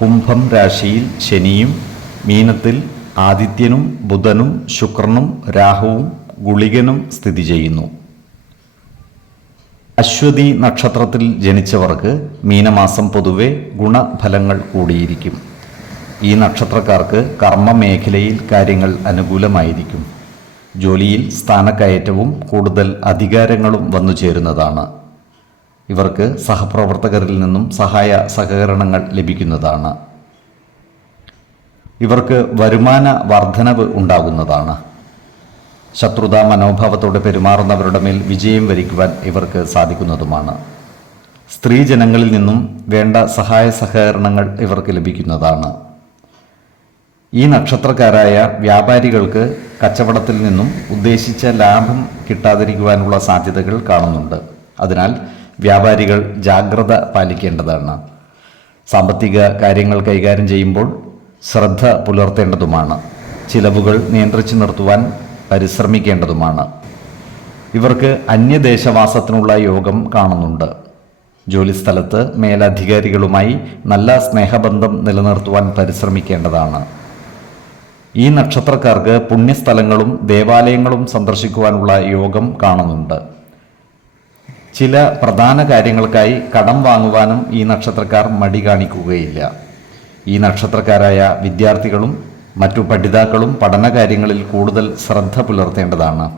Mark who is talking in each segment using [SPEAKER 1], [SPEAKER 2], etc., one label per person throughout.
[SPEAKER 1] കുംഭം രാശിയിൽ ശനിയും മീനത്തിൽ ആദിത്യനും ബുധനും ശുക്രനും രാഹുവും ഗുളികനും സ്ഥിതി ചെയ്യുന്നു. അശ്വതി നക്ഷത്രത്തിൽ ജനിച്ചവർക്ക് മീനമാസം പൊതുവെ ഗുണഫലങ്ങൾ കൂടിയിരിക്കും. ഈ നക്ഷത്രക്കാർക്ക് കർമ്മ മേഖലയിൽ കാര്യങ്ങൾ അനുകൂലമായിരിക്കും. ജോലിയിൽ സ്ഥാനക്കയറ്റവും കൂടുതൽ അധികാരങ്ങളും വന്നു ചേരുന്നതാണ് ഇവർക്ക് സഹപ്രവർത്തകരിൽ നിന്നും സഹായ സഹകരണങ്ങൾ ലഭിക്കുന്നതാണ്. ഇവർക്ക് വരുമാന വർധനവ് ഉണ്ടാകുന്നതാണ്. ശത്രുതാ മനോഭാവത്തോടെ പെരുമാറുന്നവരുടെ മേൽ വിജയം വരിക്കുവാൻ ഇവർക്ക് സാധിക്കുന്നതുമാണ്. സ്ത്രീജനങ്ങളിൽ നിന്നും വേണ്ട സഹായ സഹകരണങ്ങൾ ഇവർക്ക് ലഭിക്കുന്നതാണ്. ഈ നക്ഷത്രക്കാരായ വ്യാപാരികൾക്ക് കച്ചവടത്തിൽ നിന്നും ഉദ്ദേശിച്ച ലാഭം കിട്ടാതിരിക്കുവാനുള്ള സാധ്യതകൾ കാണുന്നുണ്ട്. അതിനാൽ വ്യാപാരികൾ ജാഗ്രത പാലിക്കേണ്ടതാണ്. സാമ്പത്തിക കാര്യങ്ങൾ കൈകാര്യം ചെയ്യുമ്പോൾ ശ്രദ്ധ പുലർത്തേണ്ടതുമാണ്. ചിലവുകൾ നിയന്ത്രിച്ചു നിർത്തുവാൻ പരിശ്രമിക്കേണ്ടതുമാണ്. ഇവർക്ക് അന്യദേശവാസത്തിനുള്ള യോഗം കാണുന്നുണ്ട്. ജോലിസ്ഥലത്ത് മേലധികാരികളുമായി നല്ല സ്നേഹബന്ധം നിലനിർത്തുവാൻ പരിശ്രമിക്കേണ്ടതാണ്. ഈ നക്ഷത്രക്കാർക്ക് പുണ്യസ്ഥലങ്ങളും ദേവാലയങ്ങളും സന്ദർശിക്കുവാനുള്ള യോഗം കാണുന്നുണ്ട്. ചില പ്രധാന കാര്യങ്ങൾക്കായി കടം വാങ്ങുവാനും ഈ നക്ഷത്രക്കാർ മടി കാണിക്കുകയില്ല. ഈ നക്ഷത്രക്കാരായ വിദ്യാർത്ഥികളും മറ്റു പഠിതാക്കളും പഠനകാര്യങ്ങളിൽ കൂടുതൽ ശ്രദ്ധ പുലർത്തേണ്ടതാണ്.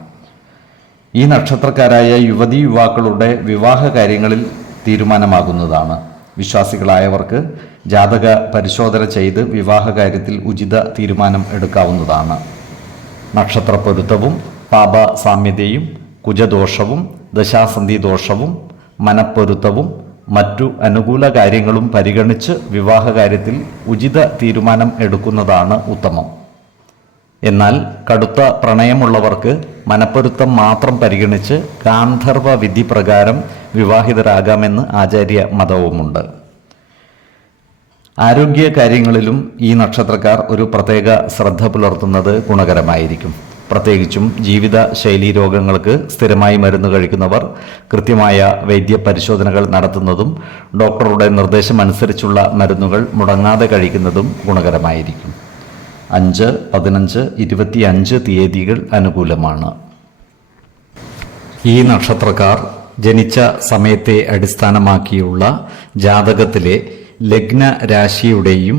[SPEAKER 1] ഈ നക്ഷത്രക്കാരായ യുവതി യുവാക്കളുടെ വിവാഹ കാര്യങ്ങളിൽ തീരുമാനമാകുന്നതാണ്. വിശ്വാസികളായവർക്ക് ജാതക പരിശോധന ചെയ്ത് വിവാഹ കാര്യത്തിൽ ഉചിത തീരുമാനം എടുക്കാവുന്നതാണ്. നക്ഷത്ര പൊരുത്തവും പാപ സാമ്യതയും കുജദോഷവും ദശാസന്ധി ദോഷവും മനപ്പൊരുത്തവും മറ്റു അനുകൂല കാര്യങ്ങളും പരിഗണിച്ച് വിവാഹ കാര്യത്തിൽ ഉചിത തീരുമാനം എടുക്കുന്നതാണ് ഉത്തമം. എന്നാൽ കടുത്ത പ്രണയമുള്ളവർക്ക് മനപ്പൊരുത്തം മാത്രം പരിഗണിച്ച് ഗാന്ധർവ വിധി പ്രകാരം വിവാഹിതരാകാമെന്ന് ആചാര്യ മതവുമുണ്ട്. ആരോഗ്യ കാര്യങ്ങളിലും ഈ നക്ഷത്രക്കാർ ഒരു പ്രത്യേക ശ്രദ്ധ പുലർത്തുന്നത് ഗുണകരമായിരിക്കും. പ്രത്യേകിച്ചും ജീവിത ശൈലീ രോഗങ്ങൾക്ക് സ്ഥിരമായി മരുന്ന് കഴിക്കുന്നവർ കൃത്യമായ വൈദ്യ പരിശോധനകൾ നടത്തുന്നതും ഡോക്ടറുടെ നിർദ്ദേശം അനുസരിച്ചുള്ള മരുന്നുകൾ മുടങ്ങാതെ കഴിക്കുന്നതും ഗുണകരമായിരിക്കും. അഞ്ച് പതിനഞ്ച് ഇരുപത്തിയഞ്ച് തീയതികൾ അനുകൂലമാണ്. ഈ നക്ഷത്രക്കാർ ജനിച്ച സമയത്തെ അടിസ്ഥാനമാക്കിയുള്ള ജാതകത്തിലെ ലഗ്ന രാശിയുടെയും